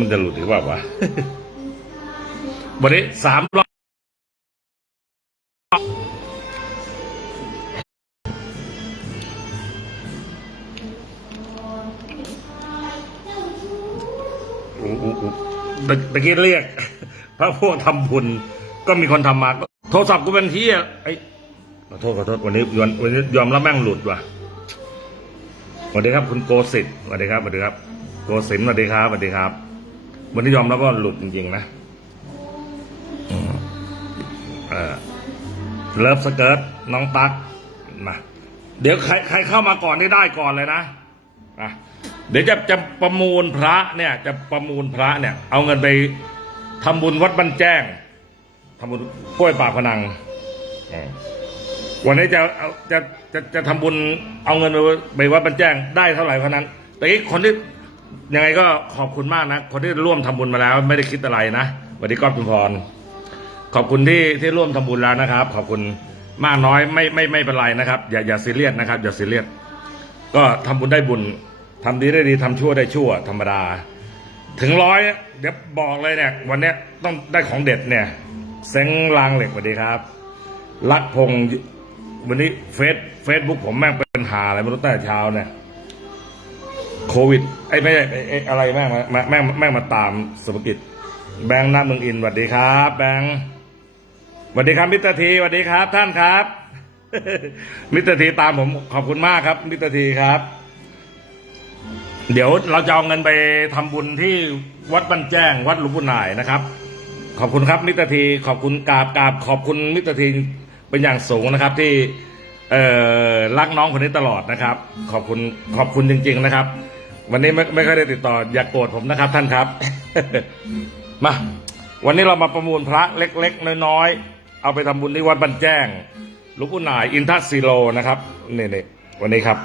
มันจะหลุดหรือเปล่าวะวันนี้สามรอบตะกี้เรียก พระพวกทำบุญก็มีคนทำมาก็โทรศัพท์กูเป็นที่ไอ้ขอโทษขอโทษวันนี้ยอมวันนี้ยอมแล้วแม่งหลุดว่ะสวัสดีครับ คุณโกสิทธิ์สวัสดีครับสวัสดีครับ โกสินทร์สวัสดีครับสวัสดีครับ วันนี้ยอมรับว่าหลุดจริงๆนะเออเลิฟสเกิร์ตน้องตั๊กมาเดี๋ยวใครใครเข้ามาก่อนได้ได้ก่อนเลยนะอะเดี๋ยวจะจะประมูลพระเนี่ย จะประมูลพระเนี่ย เอาเงินไปทำบุญวัดบ้านแจ้งทำบุญกล้วยป่ากพนังวันนี้จะเอาจะจะจะทำบุญเอาเงินไปไปวัดบ้านแจ้งได้เท่าไหร่เท่านั้นแต่คนที่ ยังไงก็ขอบคุณมากนะ คนที่ร่วมทำบุญมาแล้ว ไม่ได้คิดอะไรนะสวัสดีก้อนคุณพร ขอบคุณที่ที่ร่วมทำบุญแล้วนะครับ ขอบคุณมากน้อยไม่ไม่ไม่เป็นไรนะครับ อย่าอย่าซีเรียสนะครับอย่าซีเรียสก็ทำบุญได้บุญทำดีได้ดีทำชั่วได้ชั่ว ธรรมดา ถึงร้อยเดี๋ยวบอกเลยเนี่ย วันนี้ต้องได้ของเด็ดเนี่ยเซ็งลางเหล็กสวัสดีครับลักพงศ์วันนี้เฟซเฟซบุ๊กผมแม่งเป็นหาอะไรไม่รู้แต่เช้าเนี่ย โควิดไอ้ไม่ใช่ไอ้อะไรแม่งมาแม่งแม่งมาตามสุภกิจ แบงค์หน้าเมืองอินสวัสดีครับ แบงค์สวัสดีครับมิตรทีสวัสดีครับ ท่านครับ มิตรทีตามผมขอบคุณมากครับ มิตรทีครับ เดี๋ยวเราจะเอาเงินไปทำบุญที่วัดบันแจ้ง วัดหลวงปู่นายนะครับ ขอบคุณครับ มิตรทีขอบคุณกราบกราบขอบคุณมิตรทีเป็นอย่างสูงนะครับที่เอ่อรักน้องคนนี้ตลอดนะครับ ขอบคุณขอบคุณจริง ๆ นะครับ วันนี้ไม่ไม่ค่อยได้ติดต่อ อย่ากโกรธผมนะครับท่านครับ มาวันนี้เรามาประมูลพระเล็ก ๆ น้อยๆเอาไปทำบุญที่วัดบันแจ้งหลวงปู่หน่ายอินทัสซีโลนะครับนี่นี่วันนี้ครับ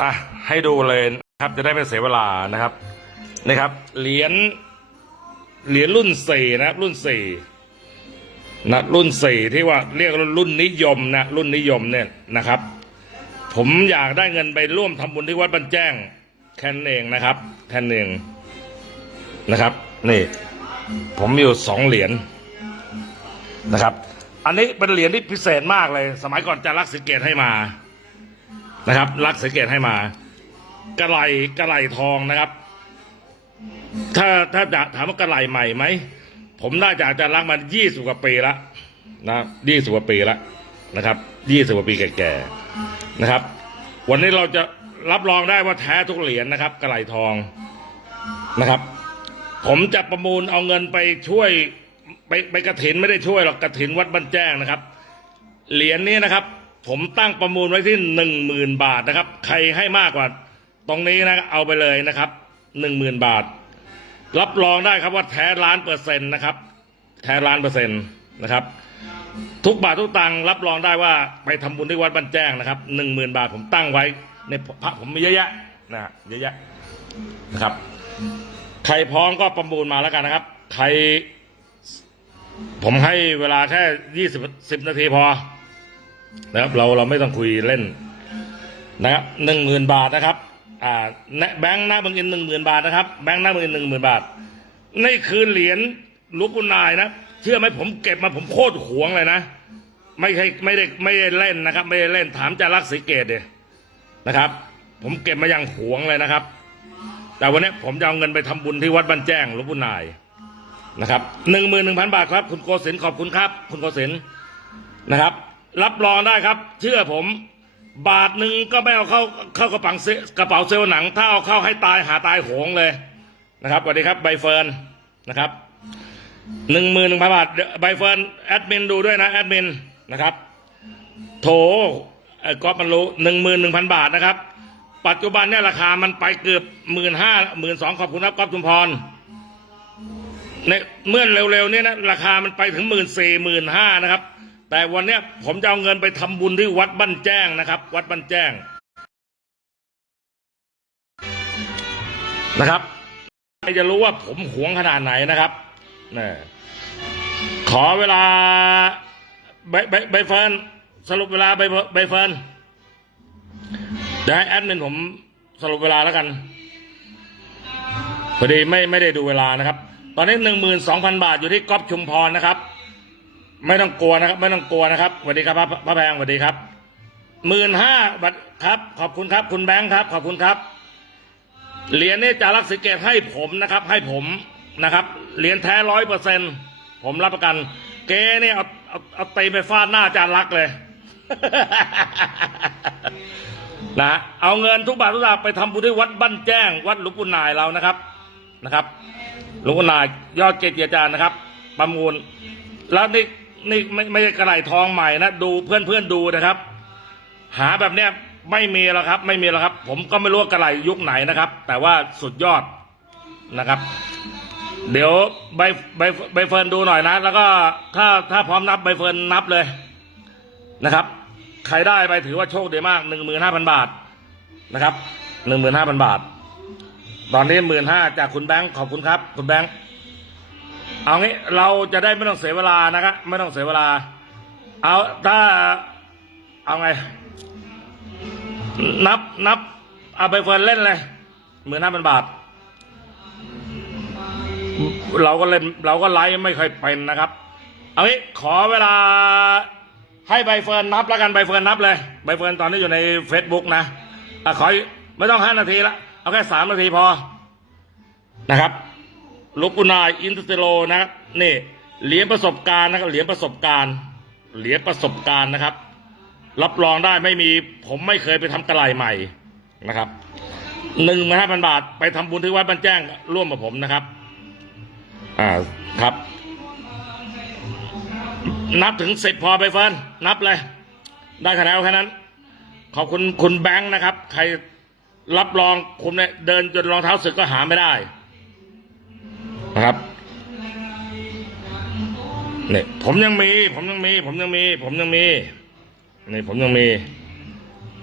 อะให้ดูเลยนะครับ จะได้ไม่เสียเวลานะครับนี่ครับเหรียญเหรียญรุ่นสี่นะครับรุ่นสี่นะรุ่นสี่ที่ว่าเรียกว่ารุ่นนิยมนะรุ่นนิยมเนี่ยนะครับ ผมอยากได้เงินไปร่วมทำบุญที่วัดบันแจ้ง แค่นั้นเองนะครับแค่นั้นเองนะครับ นี่ ผมมีอยู่สองเหรียญนะครับ อันนี้เป็นเหรียญที่พิเศษมากเลย สมัยก่อนจะรักสิเกตให้มานะครับ รักสิเกตให้มากระไหลกระไหลทองนะครับ ถ้าถ้าจะถามว่ากระไหลใหม่ไหมผมน่าจะอาจจะรักมันยี่สิบกว่าปีละนะยี่สิบกว่าปีละนะครับยี่สิบกว่าปีแก่ๆ นะครับ วันนี้เราจะรับรองได้ว่าแท้ทุกเหรียญนะครับ กระไหลทองนะครับ ผมจะประมูลเอาเงินไปช่วย ไปไปกระถินไม่ได้ช่วยหรอกกระถินวัดบ้านแจ้งนะครับ เหรียญนี้นะครับ ผมตั้งประมูลไว้ที่หนึ่งหมื่นบาทนะครับ ใครให้มากกว่า ตรงนี้นะเอาไปเลยนะครับหนึ่งหมื่นบาท รับรองได้ครับว่าแท้ล้านเปอร์เซ็นต์นะครับ แท้ล้านเปอร์เซ็นต์นะครับ ทุกบาททุกตังค์รับรองได้ว่าไปทำบุญที่วัดบ้านแจ้งนะครับหนึ่งหมื่นบาทผมตั้งไว้ในพระผมมีเยอะแยะนะเยอะแยะนะครับ ใครพร้อมก็ประมูลมาแล้วกันนะครับ ใคร ผมให้เวลาแค่ยี่สิบสิบนาทีพอนะครับ เราเราไม่ต้องคุยเล่นนะครับหนึ่งหมื่นบาทนะครับ อ่าแบงค์หน้าบังอินหนึ่งหมื่นบาทนะครับแบงค์หน้าบังอินหนึ่งหมื่นบาทนี่คือเหรียญลูกกุนายนะ เชื่อไหมผมเก็บมาผมโคตรหวงเลยนะ ไม่ใช่ไม่ได้ไม่ได้เล่นนะครับ ไม่ได้เล่นถามจารักสีเกตเดยนะครับ ผมเก็บมาอย่างหวงเลยนะครับ แต่วันนี้ผมจะเอาเงินไปทำบุญที่วัดบ้านแจ้งหลูกกุนายนะครับหนึ่งหมื่นหนึ่งพันบาทครับ คุณโกศินขอบคุณครับ คุณโกศินนะครับ รับรองได้ครับ เชื่อผมบาทหนึ่งก็ไม่เอาเข้าเข้ากระเป๋าเซกระเป๋าเซลล์หนัง ถ้าเอาเข้าให้ตายหาตายโหงเลยนะครับสวัสดีครับใบเฟิร์นนะครับ หนึ่งหมื่นหนึ่งพันบาทเดี๋ยวใบเฟิร์นแอดมินดูด้วยนะแอดมินนะครับ โถก๊อฟมันรู้หนึ่งหมื่นหนึ่งพันบาทนะครับ ปัจจุบันเนี่ยราคามันไปเกือบหมื่นห้าหมื่นสองขอบคุณครับก๊อฟจุมพรในเมื่อเร็วๆเนี่ยนะราคามันไปถึงหมื่นสี่หมื่นห้านะครับ แต่วันเนี้ยผมจะเอาเงินไปทำบุญที่วัดบ้านแจ้งนะครับ วัดบ้านแจ้งนะครับใครจะรู้ว่าผมหวงขนาดไหนนะครับ นี่ขอเวลาใบใบใบเฟิร์นสรุปเวลาใบใบเฟิร์นเดี๋ยวให้แอดมินผมสรุปเวลาแล้วกันพอดีไม่ไม่ได้ดูเวลานะครับ ตอนนี้หนึ่งหมื่นสองพันบาทอยู่ที่ก๊อฟชุมพรนะครับ ไม่ต้องกลัวนะครับ ไม่ต้องกลัวนะครับสวัสดีครับพระพระแพงสวัสดีครับหมื่นห้าบาทครับ ขอบคุณครับ คุณแบงค์ครับ ขอบคุณครับเหรียญนี่จารักสิเกตให้ผมนะครับ ให้ผม นะครับเหรียญแท้ร้อยเปอร์เซ็นผมรับประกัน เกเนี่ยเอาเอาเอาตีไปฟาดหน้าจารักเลยนะเอาเงินทุกบาททุกสตางค์ไปทำบุญที่วัดบ้านแจ้ง วัดหลวงปู่นายเรานะครับนะครับหลวงปู่นายยอดเกจิอาจารย์นะครับ ประมูล แล้วนี่นี่ไม่ไม่ใช่กระไรทองใหม่นะดูเพื่อนเพื่อนดูนะครับ หาแบบเนี้ยไม่มีแล้วครับ ไม่มีแล้วครับ ผมก็ไม่รู้ว่ากระไรยุคไหนนะครับ แต่ว่าสุดยอดนะครับ เดี๋ยวใบใบใบเฟิร์นดูหน่อยนะ แล้วก็ถ้าถ้าพร้อมนับใบเฟิร์นนับเลยนะครับ ใครได้ไปถือว่าโชคดีมากหนึ่งหมื่นห้าพันบาทนะครับหนึ่งหมื่นห้าพันบาท ตอนนี้หมื่นห้าจากคุณแบงค์ขอบคุณครับ คุณแบงค์เอางี้เราจะได้ไม่ต้องเสียเวลานะครับไม่ต้องเสียเวลา เอาถ้าเอาไง นับนับเอาไปเฟิร์นเล่นเลยหมื่นห้าพันบาท เราก็เล่นเราก็ไลฟ์ไม่ค่อยเป็นนะครับ เอางี้ขอเวลาให้ใบเฟิร์นนับแล้วกันใบเฟิร์นนับเลยใบเฟิร์นตอนนี้อยู่ใน Facebook นะอะขอไม่ต้องห้านาทีละเอาแค่สามนาทีพอนะครับลูกุนายอินเตอร์โลนะครับนี่เหรียญประสบการณ์นะครับเหรียญประสบการณ์เหรียญประสบการณ์นะครับ รับรองได้ไม่มีผมไม่เคยไปทำกระไรใหม่นะครับหนึ่งห้าพันบาทไปทำบุญที่วัดบ้านแจ้งร่วมกับผมนะครับ อ่าครับ นับถึงสิบพอไปเฟิร์นนับเลย ได้คะแนนแค่นั้น ขอบคุณคุณแบงค์นะครับ ใครรับรองคุณเนี่ยเดินจนรองเท้าสึกก็หาไม่ได้ นะครับเนี่ยผมยังมี ผมยังมี ผมยังมี ผมยังมีนี่ผมยังมี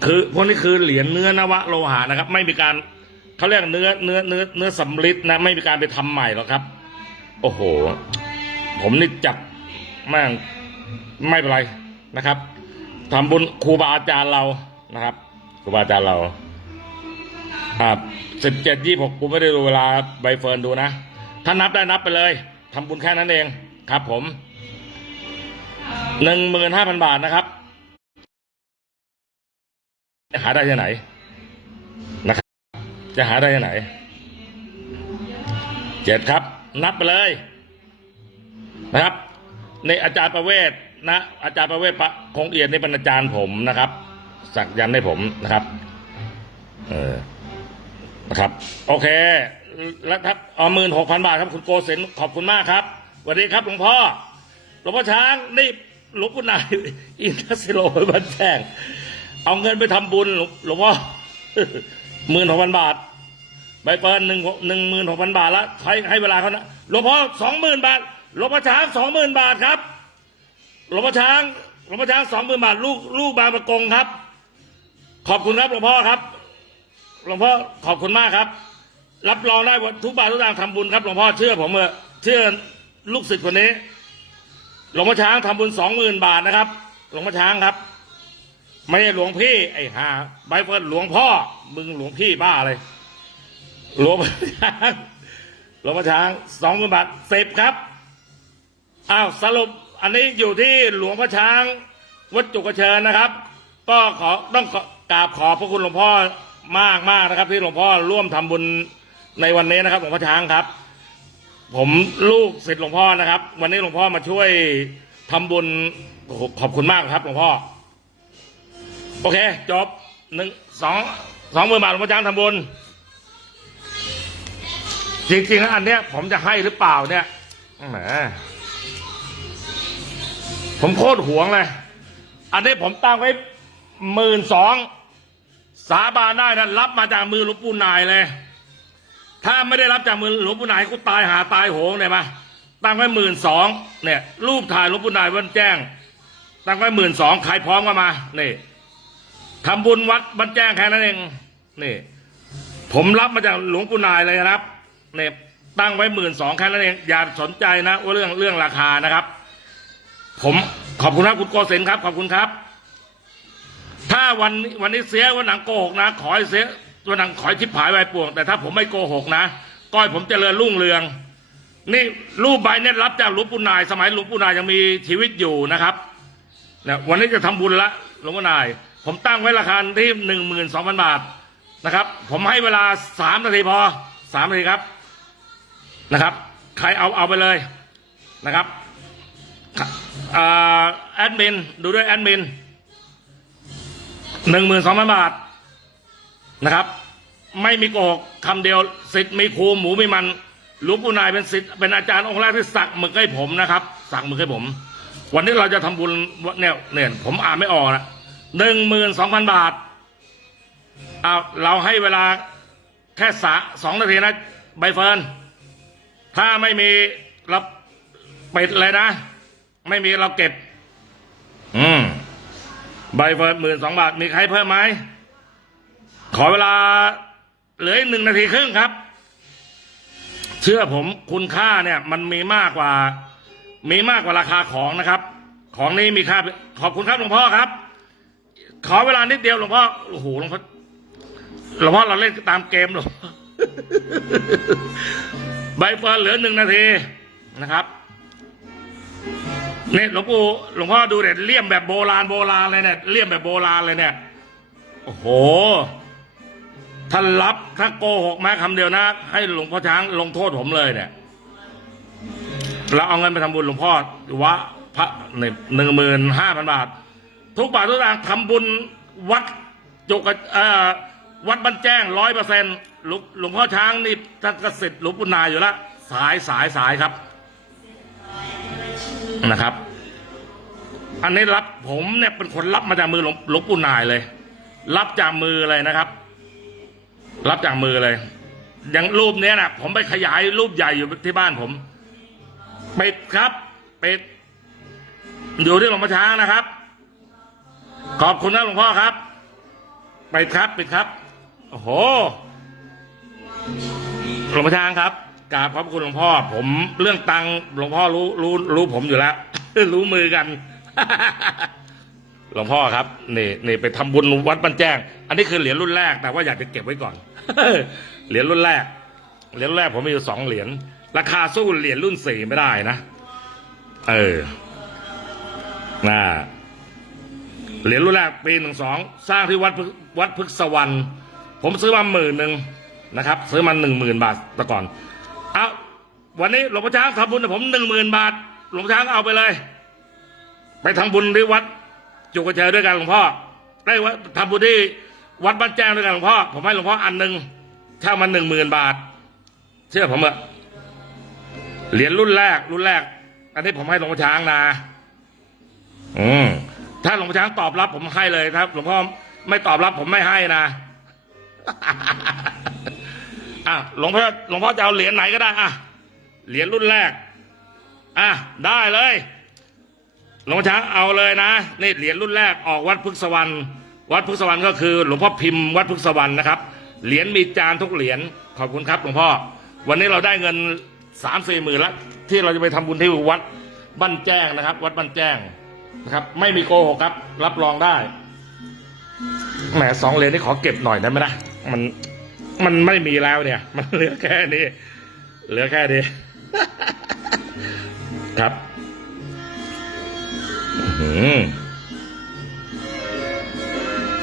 คือพวกนี้คือเหรียญเนื้อนวะโลหะนะครับ ไม่มีการเขาเรียกเนื้อเนื้อเนื้อเนื้อสำลิดนะ ไม่มีการไปทำใหม่หรอกครับ โอ้โห ผมนี่จัดแม่งไม่เป็นไรนะครับทำบุญครูบาอาจารย์เรานะครับครูบาอาจารย์เราอ่าสิบเจ็ดยี่หกกูไม่ได้ดูเวลาใบเฟิร์นดูนะ ถ้านับได้นับไปเลยทำบุญแค่นั้นเองครับผมหนึ่งหมื่นห้าพันบาทนะครับ จะหาได้ที่ไหนนะครับ จะหาได้ที่ไหนเจ็ดครับ นับไปเลยนะครับ ในอาจารย์ประเวศนะ อาจารย์ประเวศปะคงเอียดนี่เป็นอาจารย์ผมนะครับ สักยันต์ให้ผมนะครับ เออนะครับ โอเค แล้วครับเอาหมื่นหกพันบาทครับคุณโกศินขอบคุณมากครับสวัสดีครับหลวงพ่อหลวงพ่อช้างนี่หลวงปู่นายอินทศิโลบันแจ้งเอาเงินไปทำบุญหลวงหลวงพ่อหมื่นหกพันบาท ใบเฟิร์นหนึ่งหนึ่งหมื่นหกพันบาทแล้วให้ให้เวลาเขานะหลวงพ่อสองหมื่นบาทหลวงพ่อช้างสองหมื่นบาทครับหลวงพ่อช้างหลวงพ่อช้างสองหมื่นบาทลูกลูกบางประกงครับ ขอบคุณครับหลวงพ่อครับหลวงพ่อขอบคุณมากครับ รับรองได้ว่าทุกบาททุกสตางค์ทำบุญครับหลวงพ่อเชื่อผมเถอะเชื่อลูกศิษย์คนนี้ หลวงพ่อช้างทำบุญสองหมื่นบาทนะครับ หลวงพ่อช้างครับ ไม่ใช่หลวงพี่ไอ้ห่าใบเฟิร์นหลวงพ่อมึงหลวงพี่บ้าเลย หลวงพ่อช้างหลวงพ่อช้างสองหมื่นบาทเสิบครับอ้าวสรุปอันนี้อยู่ที่หลวงพ่อช้าง วัดจุกเชิญนะครับ ก็ขอต้องกราบขอบพระคุณหลวงพ่อมากมากนะครับ ที่หลวงพ่อร่วมทำบุญในวันนี้นะครับหลวงพ่อช้างครับ ผมลูกศิษย์หลวงพ่อนะครับ วันนี้หลวงพ่อมาช่วยทำบุญขอบคุณมากครับหลวงพ่อ โอเค จบหนึ่งสองสองหมื่นบาทหลวงพ่อช้างทำบุญ จริงๆแล้วอันเนี้ยผมจะให้หรือเปล่าเนี่ยแหมผมโคตรหวงเลย อันนี้ผมตั้งไว้หมื่นสองสาบานได้นะรับมาจากมือหลวงปู่นายเลย ถ้าไม่ได้รับจากมือหลวงปู่นายกูตายหาตายโหงเนี่ยมาตั้งไว้หมื่นสองเนี่ย รูปถ่ายหลวงปู่นายวันแจ้ง ตั้งไว้หมื่นสองใครพร้อมก็มานี่ทำบุญวัดบ้านแจ้งแค่นั้นเองนี่ ผมรับมาจากหลวงปู่นายเลยนะครับ เนี่ยตั้งไว้หมื่นสองแค่นั้นเองอย่าสนใจนะว่าเรื่องเรื่องราคานะครับ ผมขอบคุณครับคุณโกเซนครับ ขอบคุณครับ ถ้าวันวันนี้เสียวันหนังโกหกนะ ขอให้เสียวันหนังขอให้ทิพหายไปป่วง แต่ถ้าผมไม่โกหกนะก้อยผมเจริญรุ่งเรือง นี่รูปใบเนี่ยรับจากหลวงปู่นาย สมัยหลวงปู่นายยังมีชีวิตอยู่นะครับนะวันนี้จะทำบุญละหลวงปู่นาย ผมตั้งไว้ราคาที่หนึ่งหมื่นสองพันบาทนะครับ ผมให้เวลาสามนาทีพอสามนาทีครับ นะครับ ใครเอาเอาไปเลยนะครับแอดมินดูด้วยแอดมินหนึ่งหมื่นสองพันบาทนะครับ ไม่มีโกหกคำเดียวสิทธิ์มีครูหมูมีมันหลวงปู่นายเป็นสิทธิ์เป็นอาจารย์องค์แรกที่สักมึกให้ผมนะครับสักมึกให้ผม วันนี้เราจะทำบุญเนี่ยเนี่ยผมอ่านไม่ออกนะหนึ่งหมื่นสองพันบาทเอาเราให้เวลาแค่สะสองนาทีนะใบเฟิร์น ถ้าไม่มีเราปิดเลยนะ ไม่มีเราเก็บ อืม ใบเฟิร์นหมื่นสองบาท มีใครเพิ่มไหม ขอเวลา เหลืออีกหนึ่งนาทีครึ่งครับ เชื่อผมคุณค่าเนี่ย มันมีมากกว่า มีมากกว่าราคาของนะครับ ของนี้มีค่า ขอบคุณครับหลวงพ่อครับ ขอเวลานิดเดียวหลวงพ่อ โอ้โหหลวงพ่อหลวงพ่อเราเล่นตามเกมหรอ ใบเฟิร์นเหลือหนึ่งนาทีนะครับเนี่ยหลวงปู่หลวงพ่อดูเด็ดเลี่ยมแบบโบราณโบราณเลยเนี่ยเลี่ยมแบบโบราณเลยเนี่ยโอ้โหท่านรับถ้าโกหกแม้คำเดียวนะ ให้หลวงพ่อช้างลงโทษผมเลยเนี่ยเราเอาเงินไปทำบุญหลวงพ่อวะพระหนึ่งหมื่นห้าพันบาท ทุกบาททุกสตางค์ทำบุญวัดจุกเอ่อ วัดบ้านแจ้งร้อยเปอร์เซ็นต์หลวงพ่อช้างนี่ท่านกสิทธิ์หลวงปู่นายอยู่ล้วสายสายสายครับนะครับ อันนี้รับผมเนี่ยเป็นคนรับมาจากมือหลวงงปู่นายเลย รับจากมือเลยนะครับ รับจากมือเลย อย่างรูปเนี้ยนะผมไปขยายรูปใหญ่อยู่ที่บ้านผมปิดครับปิดอยู่ที่หลวงพ่อช้างนะครับ ขอบคุณนะหลวงพ่อครับ ไปครับปิดครับ โอ้โหหลวงพ่อช้างครับกราบขอบคุณหลวงพ่อ ผมเรื่องตังหลวงพ่อรู้รู้รู้ผมอยู่แล้วรู้มือกัน หลวงพ่อครับนี่นี่ไปทำบุญวัดบ้านแจ้ง อันนี้คือเหรียญรุ่นแรก แต่ว่าอยากจะเก็บไว้ก่อนเหรียญรุ่นแรกเหรียญรุ่นแรกผมมีอยู่สองเหรียญราคาสู้เหรียญรุ่นสี่ไม่ได้นะเออน่าเหรียญรุ่นแรกปีหนึ่งสองสร้างที่วัดวัดพฤกษวรรณ ผมซื้อมาหมื่นหนึ่งนะครับ ซื้อมาหนึ่งหมื่นบาทแต่ก่อนเอาวันนี้หลวงพ่อช้างทำบุญให้ผมหนึ่งหมื่นบาท หลวงพ่อช้างเอาไปเลย ไปทำบุญที่วัดจุกเชยด้วยกันหลวงพ่อได้ว่าทำบุญที่วัดบ้านแจ้งด้วยกันหลวงพ่อผมให้หลวงพ่ออันหนึ่งเช่ามันหนึ่งหมื่นบาท เชื่อผมเถอะเหรียญรุ่นแรก รุ่นแรก อันนี้ผมให้หลวงพ่อช้างนะอืมถ้าหลวงพ่อช้างตอบรับผมให้เลยครับ หลวงพ่อไม่ตอบรับผมไม่ให้นะ อะหลวงพ่อหลวงพ่อจะเอาเหรียญไหนก็ได้อะเหรียญรุ่นแรก อะได้เลยหลวงพ่อช้างเอาเลยนะนี่เหรียญรุ่นแรกออกวัดพฤกษวรรณวัดพฤกษวรรณก็คือ หลวงพ่อพิมพ์วัดพฤกษวรรณนะครับเหรียญมีจานทุกเหรียญขอบคุณครับหลวงพ่อ วันนี้เราได้เงินสามสี่หมื่นล้วที่เราจะไปทำบุญที่วัดบ้านแจ้งนะครับ วัดบ้านแจ้งนะครับ ไม่มีโกหกครับ รับรองได้แหมสองเหรียญนี่ขอเก็บหน่อยได้ไหมนะ มันมันไม่มีแล้วเนี่ย มันเหลือแค่นี้ เหลือแค่นี้ครับอืม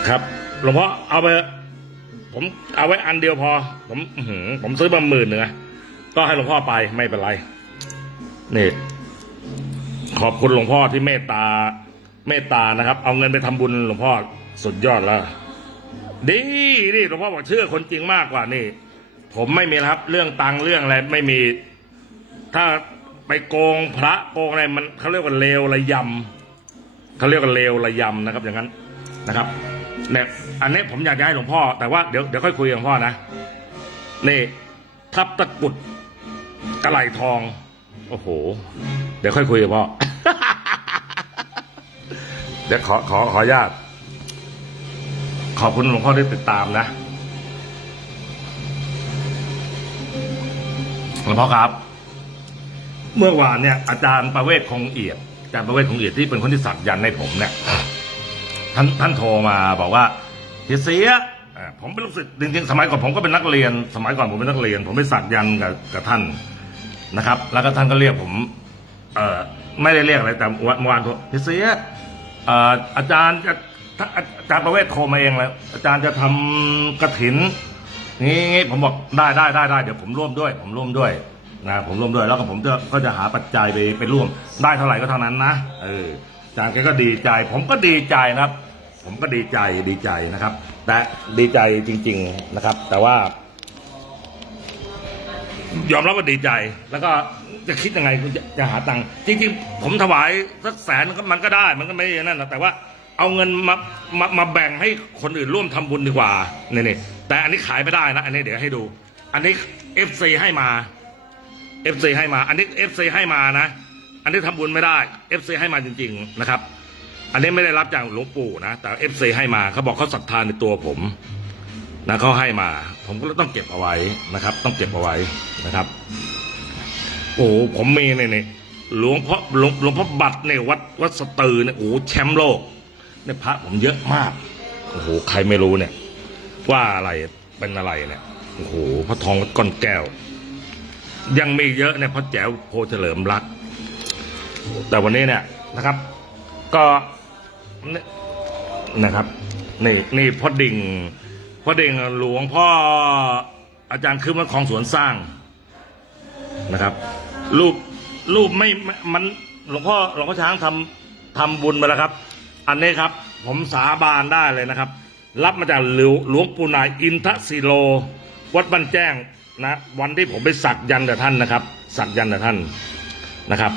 ครับหลวงพ่อเอาไปผมเอาไว้อันเดียวพอ ผมอื้อหือผมซื้อมาหมื่นหนึ่งอะก็ให้หลวงพ่อไปไม่เป็นไรนี่ขอบคุณหลวงพ่อที่เมตตา เมตตานะครับ เอาเงินไปทำบุญหลวงพ่อสุดยอดแล้ว ดีนี่หลวงพ่อบอกเชื่อคนจริงมากกว่านี่ ผมไม่มีครับ เรื่องตังเรื่องอะไรไม่มี ถ้าไปโกงพระโกงอะไรมันเขาเรียกว่าเลวระยำเขาเรียกว่าเลวระยำนะครับ อย่างนั้นนะครับเนี่ยอันนี้ผมอยากจะให้หลวงพ่อ แต่ว่าเดี๋ยวเดี๋ยวค่อยคุยกับหลวงพ่อนะนี่ทับตะกุดกระไหลทอง โอ้โห เดี๋ยวค่อยคุยกับพ่อ เดี๋ยวขอขอขออนุญาต ขอบคุณหลวงพ่อที่ติดตามนะหลวงพ่อครับ เมื่อวานเนี่ย อาจารย์ประเวศคงเอียดอาจารย์ประเวศคงเอียดที่เป็นคนที่สักยันในผมเนี่ยท่านท่านโทรมาบอกว่าเฮียเสียผมเป็นลูกศิษย์จริงๆสมัยก่อนผมก็เป็นนักเรียน สมัยก่อนผมเป็นนักเรียน ผมไปสักยันกับกับท่านนะครับ แล้วก็ท่านก็เรียกผม เอ่อไม่ได้เรียกอะไรแต่วันเมื่อวานโทรพี่เสียอาจารย์จะ ถ้าอาจารย์ประเวศโทรมาเองแล้วอาจารย์จะทำกระถินนี่ผมบอกได้ได้ได้ได้เดี๋ยวผมร่วมด้วย ผมร่วมด้วยนะผมร่วมด้วยแล้วก็ผมจะก็จะหาปัจจัยไปไปร่วมได้เท่าไหร่ก็เท่านั้นนะเอออาจารย์แกก็ดีใจ ผมก็ดีใจนะครับ ผมก็ดีใจดีใจนะครับ แต่ดีใจจริง ๆนะครับ แต่ว่า ยอมรับว่าดีใจ แล้วก็จะคิดยังไงคุณจะจะหาตังค์จริง ๆ ผมถวายสักแสนก็มันก็ได้ มันก็ไม่นั่นนะแต่ว่า เอาเงินมามามาแบ่งให้คนอื่นร่วมทำบุญดีกว่าเนี่ยนี่แต่อันนี้ขายไม่ได้นะ อันนี้เดี๋ยวให้ดู อันนี้ FC ให้มา FC ให้มา อันนี้ FC ให้มานะ อันนี้ทำบุญไม่ได้ FC ให้มาจริง ๆนะครับ อันนี้ไม่ได้รับจากหลวงปู่นะ แต่ FC ให้มาเขาบอกเขาศรัทธาในตัวผมนะเขาให้มา ผมก็ต้องเก็บเอาไว้นะครับ ต้องเก็บเอาไว้นะครับ โอ้ผมมีเนี่ยนี่หลวงพ่อหลวงหลวงพ่อบัตรเนี่ยวัดวัดสตือเนี่ยโอ้แชมป์โลก เนี่ยพระผมเยอะมากโอ้โหใครไม่รู้เนี่ย ว่าอะไรเป็นอะไรเนี่ยโอ้โหพระทองวัดก้อนแก้ว ยังมีเยอะเนี่ยพระแจ๋วโพเฉลิมรัก แต่วันนี้เนี่ยนะครับ ก็นะครับนี่นี่พ่อดิ่งพ่อดิ่งหลวงพ่ออาจารย์คือมันของสวนสร้างนะครับ รูปรูปไม่ไม่มันหลวงพ่อหลวงพ่อช้างทำทำบุญมาแล้วครับ อันนี้ครับ ผมสาบานได้เลยนะครับ รับมาจากหลวหลวงปู่นายอินทศิโล วัดบ้านแจ้งนะวันที่ผมไปสักยันต์กับท่านนะครับ สักยันต์กับท่านนะครับ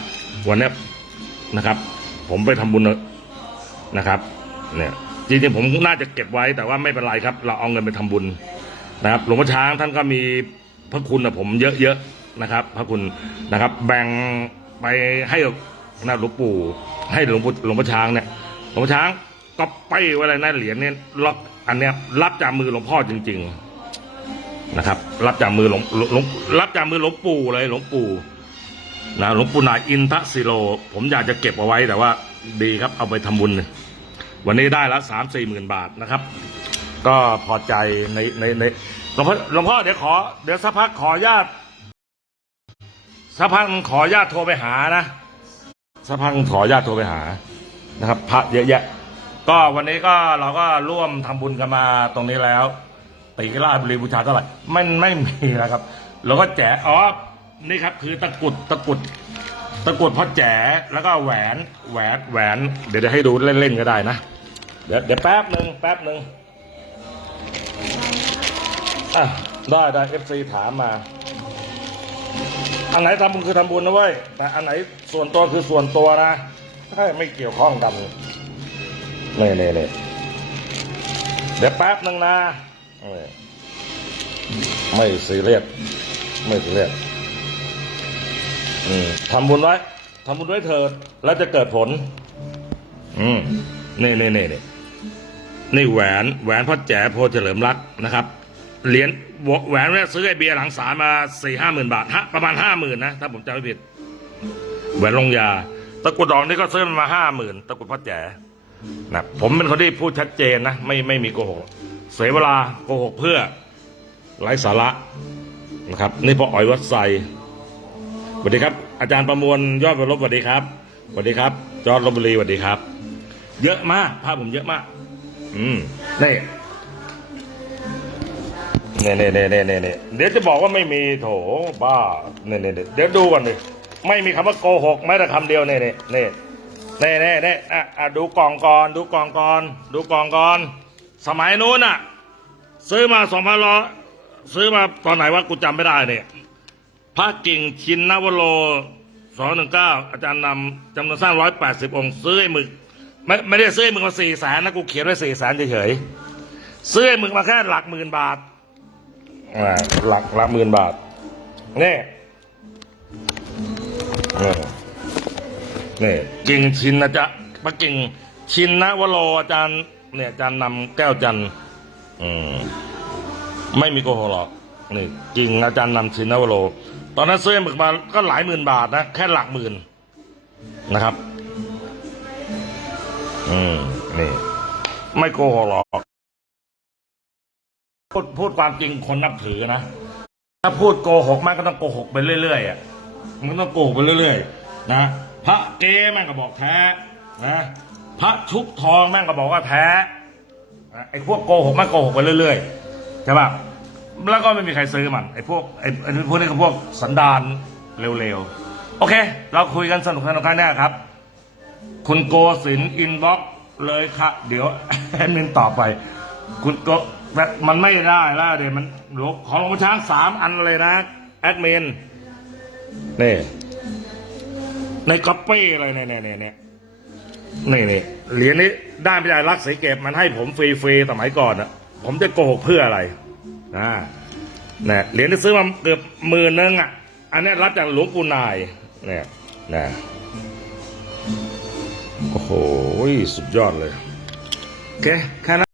วันนี้นะครับ ผมไปทำบุญนะครับ เนี่ยจริงๆผมน่าจะเก็บไว้แต่ว่าไม่เป็นไรครับ เราเอาเงินไปทำบุญนะครับหลวงพ่อช้างท่านก็มีพระคุณกับผมเยอะๆนะครับ พระคุณนะครับ แบ่งไปให้นะหลวงปู่ให้หลวงปู่หลวงพ่อช้างเนี่ย หลวงช้างก็ไปไว้อะไรนะเหรียญเนี่ยรับอันเนี้ยรับจากมือหลวงพ่อจริง ๆนะครับ รับจากมือหลวงหลวงรับจากมือหลวงปู่เลยหลวงปู่นะหลวงปู่นายอินทศิโล ผมอยากจะเก็บเอาไว้แต่ว่าดีครับเอาไปทำบุญ วันนี้ได้ละสามสี่หมื่นบาทนะครับ ก็พอใจในในในหลวงพ่อหลวงพ่อเดี๋ยวขอเดี๋ยวสักพักขอญาตสักพักขอญาตโทรไปหานะสักพักขอญาตโทรไปหา นะครับพระเยอะแยะ ก็วันนี้ก็เราก็ร่วมทำบุญกันมาตรงนี้แล้วตีกราชบุรีบูชาเท่าไหร่ไม่ไม่มีนะครับเราก็แจกอ๋อนี่ครับ คือตะกุดตะกุดตะกุดพ่อแจ๋แล้วก็แหวนแหวนแหวน เดี๋ยวจะให้ดูเล่นๆก็ได้นะ เดี๋ยวเดี๋ยวแป๊บหนึ่งแป๊บหนึ่งอะได้ได้เอฟซีถามมา อันไหนทำบุญคือทำบุญนะเว้ยแต่อันไหนส่วนตัวคือส่วนตัวนะ ให้ไม่เกี่ยวข้องกันนี่นี่นี่เดี๋ยวแป๊บหนึ่งนะไม่ซีเรียสไม่ซีเรียสอืมทำบุญไว้ทำบุญไว้เถิดแล้วจะเกิดผล อืมนี่นี่นี่นี่นี่แหวนแหวนพ่อแจ๋โพเฉลิมรักนะครับเหรียญแหวนเนี่ยซื้อไอเบียร์หลังสามาสี่ห้าหมื่นบาทฮะประมาณห้าหมื่นนะ ถ้าผมจำไม่ผิด แหวนลงยา ตะกรุดดอกนี่ก็ซื้อมาห้าหมื่นตะกรุดพ่อแจ๋นะผมเป็นคนที่พูดชัดเจนนะไม่ไม่มีโกหกเสียเวลาโกหกเพื่อไร้สาระนะครับ นี่พออ๋อยวัดไซสวัสดีครับ อาจารย์ประมวลยอดวรลบสวัสดีครับสวัสดีครับ จอร์ดลบบุรีสวัสดีครับ เยอะมากภาพผมเยอะมาก อืมนี่เน่เน่เน่เน่เน่เน่เดี๋ยวจะบอกว่าไม่มีโถบ้าเน่เน่เน่เดี๋ยวดูก่อนดิ ไม่มีคำว่าโกหกแม้แต่คำเดียวเนี่ยเนี่ยเน่เน่เน่เน่อะอะดูกล่องก่อนดูกล่องก่อนดูกล่องก่อน สมัยนู้นอะ ซื้อมาสองพันล้อซื้อมาตอนไหนว่ากูจำไม่ได้เนี่ยพระกิ่งชินนวโรสองหนึ่งเก้าอาจารย์นำจำนวนสร้างร้อยแปดสิบองค์ ซื้อให้มึกไม่ไม่ได้ซื้อให้มึงมาสี่แสนนะกูเขียนไว้สี่แสนเฉยๆซื้อให้มึงมาแค่หลักหมื่นบาทอ่าหลักหลักหมื่นบาทนี่ นี่นี่กิ่งชินนะจ๊ะพระกิ่งชินนะวโรอาจารย์ เนี่ยอาจารย์นำแก้วจันทร์อืมไม่มีโกหกหรอกนี่จริงอาจารย์นำชินนะวโร ตอนนั้นซื้อหมึกมาก็หลายหมื่นบาทนะแค่หลักหมื่นนะครับ อืมนี่ ไม่โกหกหรอกพูดพูดความจริงคนนับถือนะ ถ้าพูดโกหกมันก็ต้องโกหกไปเรื่อยๆอะ มันก็ต้องโกกไปเรื่อยๆนะพระเกแม่งก็บอกแท้นะพระชุบทองแม่งก็บอกว่าแท้นะไอ้พวกโกหกมันโกหกไปเรื่อยๆใช่ป่ะแล้วก็ไม่มีใครซื้อมันไอ้พวกไอ้พวกนี้ก็พวกสันดานเร็วๆโอเค เราคุยกันสนุกสนุกกันเนี่ครับ คุณโกศินอินบ็อกเลยครับเดี๋ยวแอดมินต่อไป คุณโกแบบมันไม่ได้แล้วเดี๋ยวมันหลวงของหลวงช้างสามอันเลยนะแอดมิน นี่ในก๊อปปี้อะไรเนี่ยเนี่ยเนี่ยเนี่ยนี่นี่เหรียญนี้ได้ไม่ได้รักสีเก็บมันให้ผมฟรีๆสมัยก่อนอะผมจะโกหกเพื่ออะไรนะเนี่ยเหรียญที่ซื้อมาเกือบหมื่นนึงอะอันนี้รับจากหลวงปู่นายเนี่ยนะโอ้โหสุดยอดเลย โอเคแค่นั้น